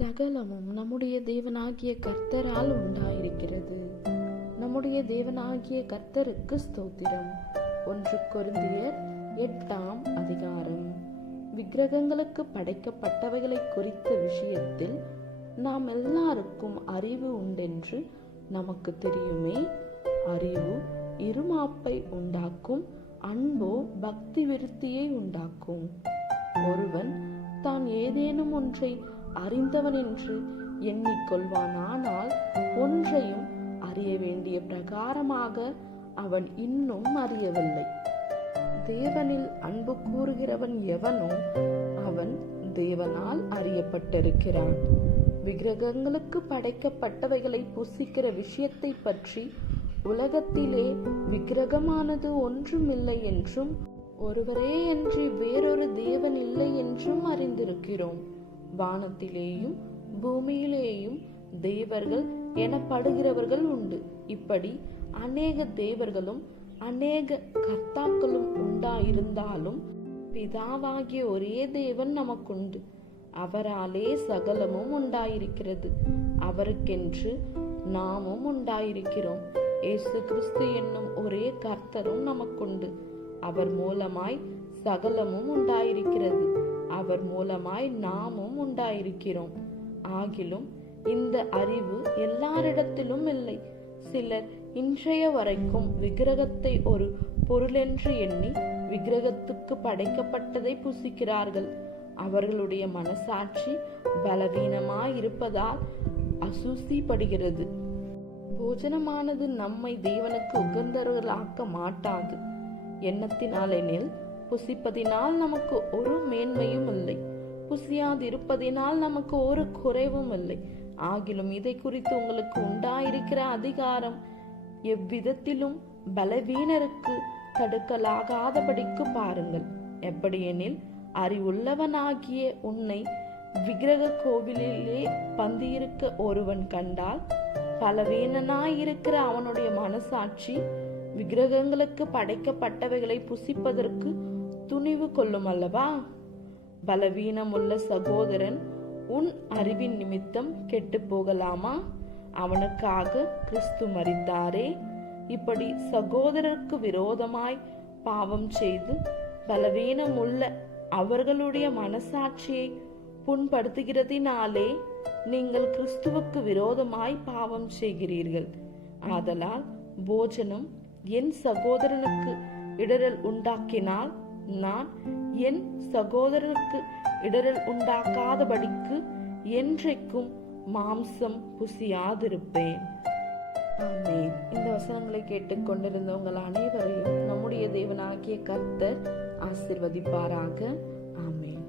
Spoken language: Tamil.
சகலமும் நம்முடைய தேவனாகிய கர்த்தரால் உண்டாயிருக்கிறது. நம்முடைய தேவனாகிய கர்த்தருக்கு ஸ்தோத்திரம். 1 கொரிந்தியர் 8ஆம் அதிகாரம். விக்கிரகங்களுக்கு படைக்கப்பட்டவைகளை குறித்த விஷயத்தில் நாம் எல்லாருக்கும் அறிவு உண்டென்று நமக்கு தெரியுமே. அறிவு இருமாப்பை உண்டாக்கும், அன்போ பக்தி விருத்தியை உண்டாக்கும். ஒருவன் தான் ஏதேனும் ஒன்றை அறிந்தவன் என்று எண்ணிக்கொள்வானானால் ஒன்றையும் அறிய வேண்டிய பிரகாரமாக அவன் இன்னும் அறியவில்லை. தேவனில் அன்பு கூறுகிறவன் எவனோ அவன் தேவனால் அறியப்பட்டிருக்கிறான். விக்கிரகங்களுக்கு படைக்கப்பட்டவைகளை புசிக்கிற விஷயத்தை பற்றி உலகத்திலே விக்கிரகமானது ஒன்றுமில்லை என்றும் ஒருவரே அன்றி வேறொரு தேவன் இல்லை என்றும் அறிந்திருக்கிறோம். வானத்திலேயும் பூமியிலேயும் தேவர்கள் எனப்படுகிறவர்கள் உண்டு. இப்படி அநேக தேவர்களும் அநேக கர்த்தாக்களும் உண்டாயிருந்தாலும் பிதாவாகிய ஒரே தேவன் நமக்குண்டு. அவராலே சகலமும் உண்டாயிருக்கிறது. அவருக்கென்று நாமும் உண்டாயிருக்கிறோம். இயேசு கிறிஸ்து என்னும் ஒரே கர்த்தரும் நமக்குண்டு. அவர் மூலமாய் சகலமும் உண்டாயிருக்கிறது. அவர் மூலமாய் நாமும் உண்டாயிருக்கிறோம். ஆகிலும் இந்த அறிவு எல்லாரிடத்திலும் இல்லை. சிலர் இன்றைய வரைக்கும் விக்கிரகத்தை ஒரு பொருளென்று எண்ணி விக்கிரகத்துக்கு படைக்கப்பட்டதை புசிக்கிறார்கள். அவர்களுடைய மனசாட்சி பலவீனமாயிருப்பதால் அசூசிப்படுகிறது. போஜனமானது நம்மை தேவனுக்கு உகந்தவர்களாக்க மாட்டாது. எண்ணத்தினாலெனில் புசிப்பதினால் நமக்கு ஒரு மேன்மையும் இல்லை, புசியாதிருப்பதினால் நமக்கு ஒரு குறைவும் இல்லை. ஆகிலும் இதை குறித்து உங்களுக்கு உண்டாயிருக்கிற அதிகாரம் எவ்விதத்திலும் பலவீனருக்கு தடுக்கலாகாதபடிக்கு பாருங்கள். எப்படியெனில் அறிவுள்ளவனாகிய உன்னை விக்கிரக கோவிலிலே பந்தியிருக்க ஒருவன் கண்டால் பலவீனனாயிருக்கிற அவனுடைய மனசாட்சி விக்கிரகங்களுக்கு படைக்கப்பட்டவைகளை புசிப்பதற்கு துணிவு கொள்ளும் அல்லவா? பலவீனமுள்ள சகோதரன் உன் அறிவின் நிமித்தம் கெட்டு போகலாமா? அவனுக்காக கிறிஸ்து மரித்தாரே. இப்படி சகோதரருக்கு விரோதமாய் பாவம் செய்து பலவீனமுள்ள அவர்களுடைய மனசாட்சியை புண்படுத்துகிறதினாலே நீங்கள் கிறிஸ்துவுக்கு விரோதமாய் பாவம் செய்கிறீர்கள். ஆதலால் போஜனம் என் சகோதரனுக்கு இடரல் உண்டாக்கினால் நான் என் சகோதரனுக்கு இடரல் உண்டாக்காதபடிக்கு என்றைக்கும் மாம்சம் புசியாதிருப்பேன். ஆமென். இந்த வசனங்களை கேட்டுக்கொண்டிருந்த உங்கள் அனைவரையும் நம்முடைய தேவனாகிய கர்த்தர் ஆசீர்வதிப்பாராக. ஆமென்.